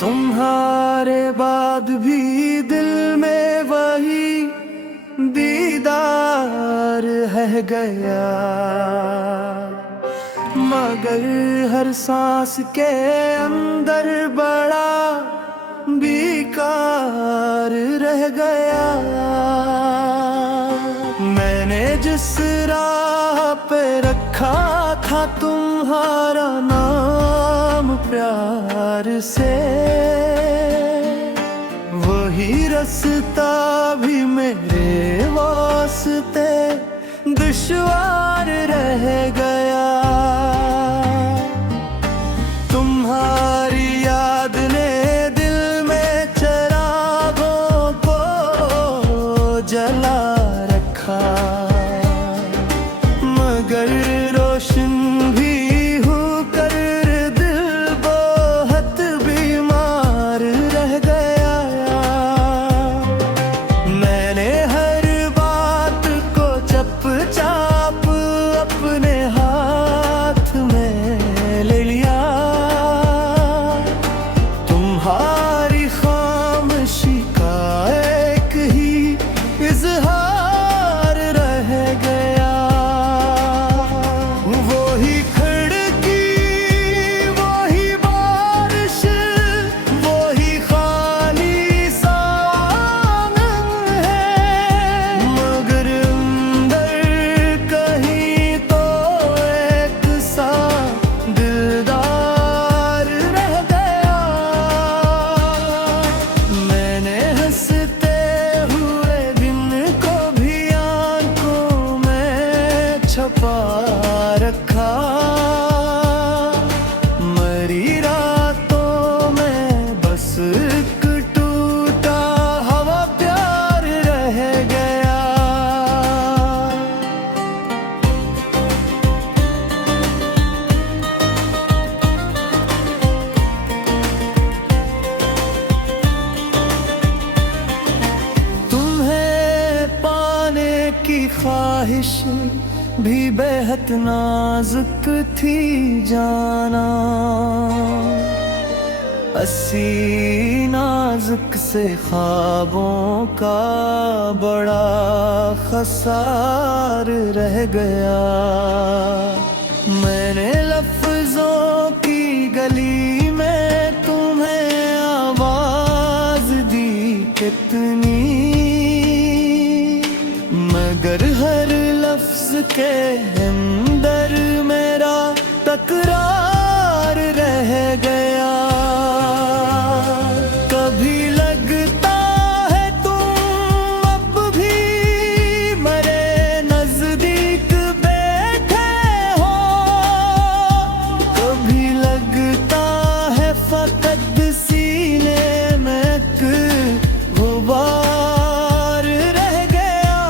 तुम्हारे बाद भी दिल में वही दीदार है गया, मगर हर सांस के अंदर बड़ा बेकार रह गया। मैंने जिस राह पे रखा था तुम्हारा नाम प्यार से, वही रास्ता भी मेरे वास्ते दुश्वार रह गया। तुम्हारी याद ने दिल में चिरागों को जला रखा, मगर रोशन भी होकर दिल बहुत बीमार रह गया। मैंने हर बात को चुपचाप अपने हाथ में ले लिया, तुम्हारी खामोशी का एक ही इजहार रह गया। वही खिड़की, वही बारिश, वही खाली सा आंगन है, मगर अंदर कहीं तो एक सा दिलदार रह गया। मैंने हंसते हुए दिन को भी आंखों में छुपा रखा, मरी रातों में बस एक टूटा हवा प्यार रह गया। तुम्हें पाने की ख्वाहिश भी बेहद नाजुक थी जाना, अस्सी नाजुक से ख्वाबों का बड़ा खसार रह गया। मैंने लफ्जों की गली में तुम्हें आवाज दी कितनी, मगर हर लफ्ज के अंदर मेरा तकरार रह गया। कभी लगता है तुम अब भी मेरे नजदीक बैठे हो, कभी लगता है फकत सीने में एक गुबार रह गया।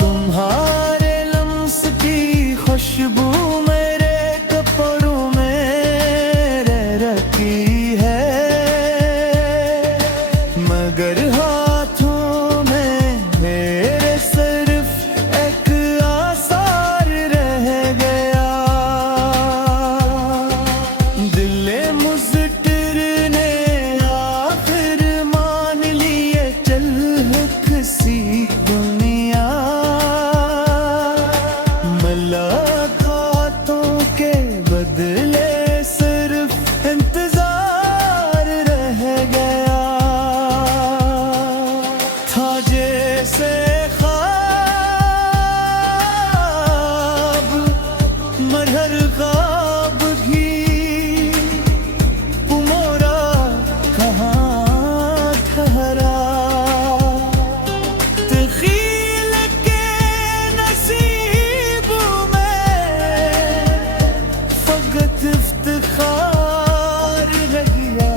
तुम्हारे लम्स की खुशबू मेरे कपड़ों में रह रखी है, मगर हाथों में मेरे सिर्फ एक आसार रह गया। दिले मुझटर ने आखिर मान लिए चल सी दुनिया, मुलाकातों के बदले सिर्फ इंतजार रह गया। था जैसे ख्वाब मगर ख्वाब भी मोरा कहाँ ठहरा। तखील के नसीब में फकत इफ्तिखार रह गया।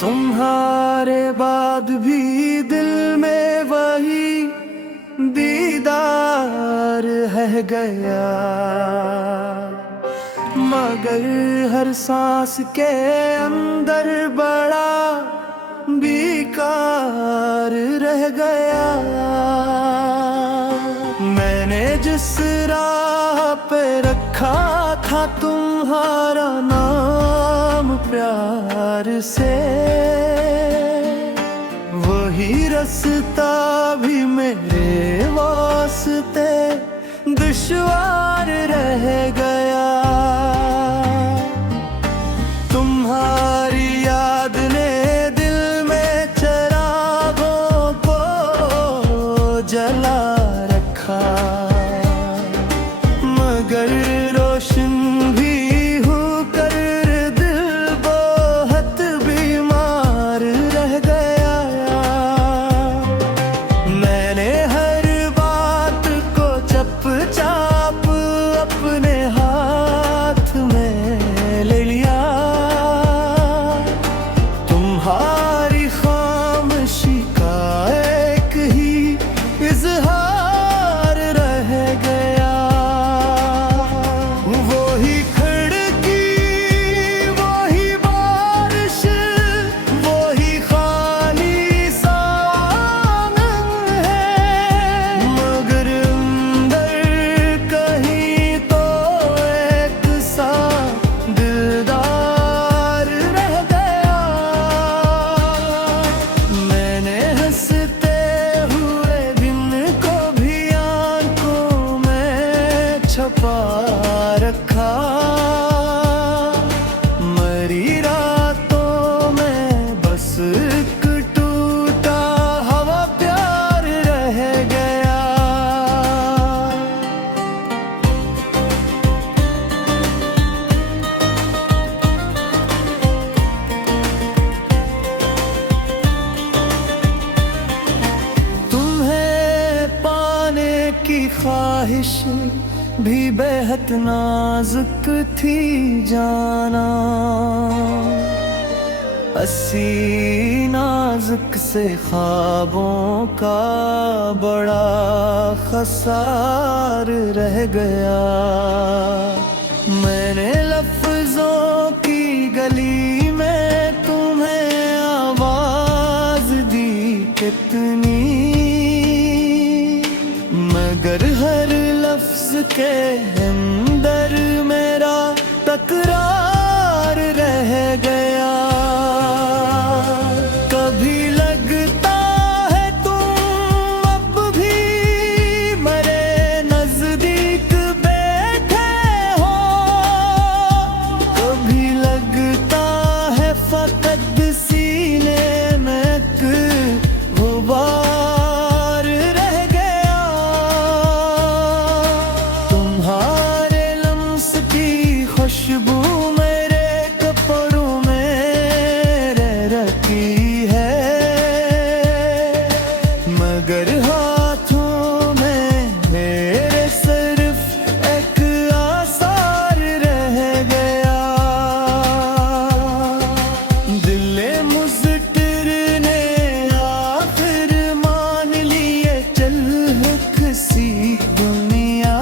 तुम्हारे बाद भी दिल में वही दीदार है गया, मगर हर सांस के अंदर बड़ा बेकार रह गया। मैंने जिस राह पे रखा था तुम्हारा नाम प्यार से, वही रास्ता भी मेरे वास्ते दुश्वार रह गया। तुम्हारी याद ने दिल में चिरागों को जला रखा, मगर रोशन भी होकर दिल बहुत बीमार रह गया। मैंने हर बात को चुपचाप अपने हाथ में ले लिया, तुम्हारी खामोशी का एक ही इजहार रह गया। वही खिड़की, वही बारिश, वही खाली सा आंगन है, मगर अंदर कहीं तो एक सा दिलदार रह गया। मैंने हंसते हुए दिन को भी आंखों में छुपा रखा, मरी रातों में बस एक टूटा हवा प्यार रह गया। तुम्हें पाने की ख्वाहिश भी बेहद नाजुक थी जाना, अस्सी नाजुक से ख्वाबों का बड़ा खसार रह गया। मैंने लफ्जों की गली में तुम्हें आवाज दी कितनी, मगर हर लफ्ज के अंदर मेरा तकरार रह गया। कभी लगता है तुम अब भी मेरे नजदीक बैठे हो, कभी लगता है फकत सीने में एक गुबार रह गया। तुम्हारे लम्स की खुशबू मेरे कपड़ों में रह रखी है, मगर हाथों में मेरे सिर्फ एक आसार रह गया। दिले मुझटर ने आखिर मान लिए चल किसी दुनिया,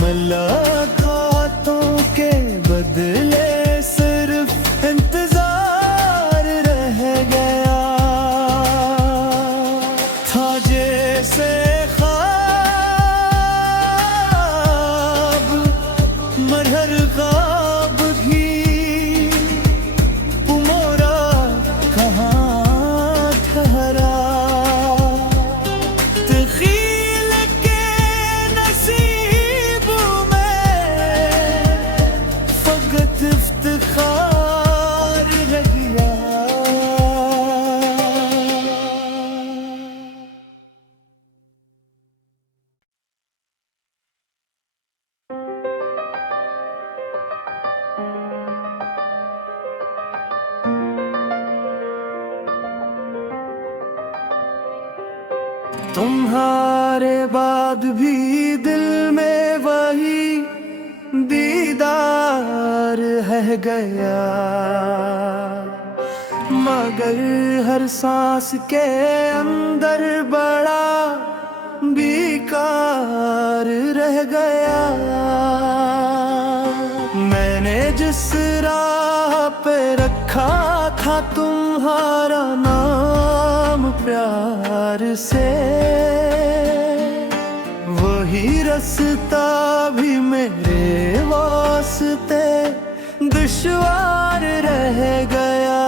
मुलाकातों के बदले सिर्फ इंतजार रह गया। था जैसे ख्वाब मरहर ख्वाब भी मोरा कहाँ ठहरा। तखील के नसीब में फकत इफ्तिखार रह गया। तुम्हारे बाद भी दिल में वही दीदार है गया, मगर हर सांस के अंदर बड़ा भी इंतजार रह गया। मैंने जिस राह पे रखा था तुम्हारा नाम प्यार से, वही रास्ता भी मेरे वास्ते दुश्वार रह गया।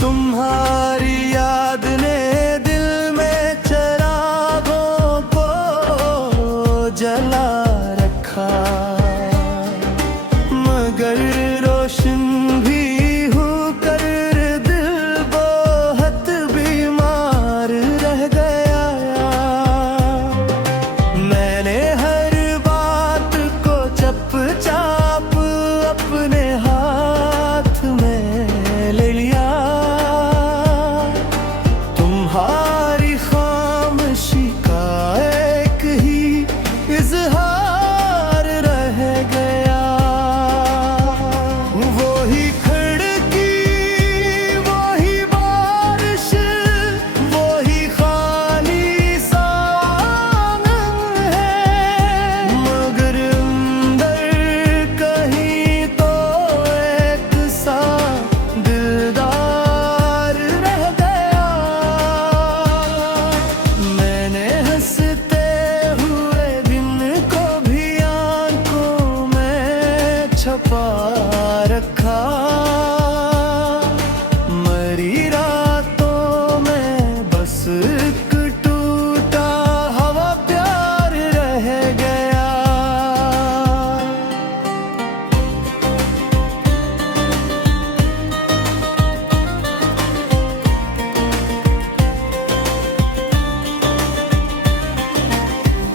तुम्हारी याद ने दिल में चिरागों को जला रखा, मगर रोशन भी होकर दिल बहुत बीमार रह गया। मैंने हर बात को चुपचाप अपने हाथ में ले लिया। तुम्हारी खामोशी का एक ही इजहार रह गया। वही खिड़की, वही बारिश, वही खाली सा आंगन है, मगर अंदर कहीं तो एक सा दिलदार रह गया। मैंने हंसते हुए दिन को भी आंखों में छुपा रखा, मरी रातों में बस एक टूटा हवा प्यार रह गया।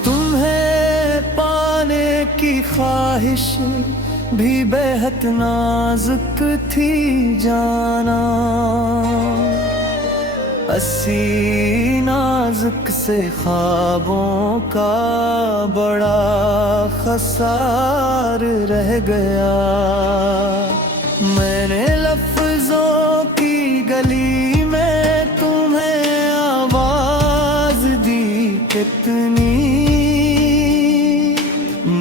तुम्हें पाने की ख्वाहिश भी बेहद नाजुक थी जाना, अस्सी नाजुक से ख्वाबों का बड़ा खसार रह गया। मैंने लफ्जों की गली में तुम्हें आवाज दी कितनी,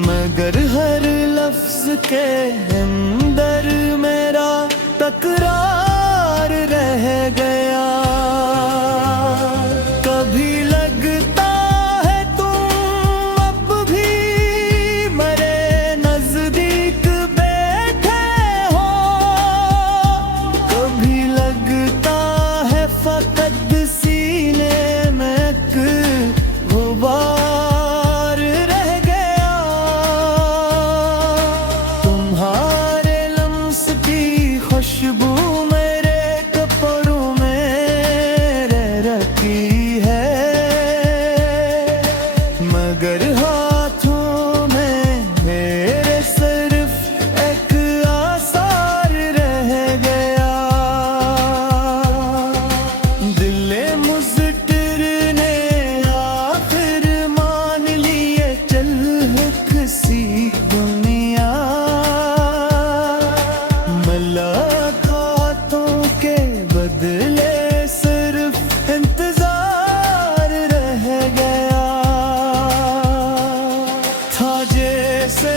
मगर हर लफ्ज के अंदर मेरा तकरार रह गया। कभी लगता है तुम अब भी मेरे नजदीक बैठे हो, कभी लगता है फकत सीने में एक गुबार रह गया। तुम्हारे लम्स की खुशबू मेरे कपड़ों में रह रखी है, मगर हाथों में मेरे सिर्फ एक आसार रह गया। दिले मुझटर ने आखिर मान लिए चल किसी दुनिया, मुलाकातों के बदले सिर्फ इंतजार रह गया। था जैसे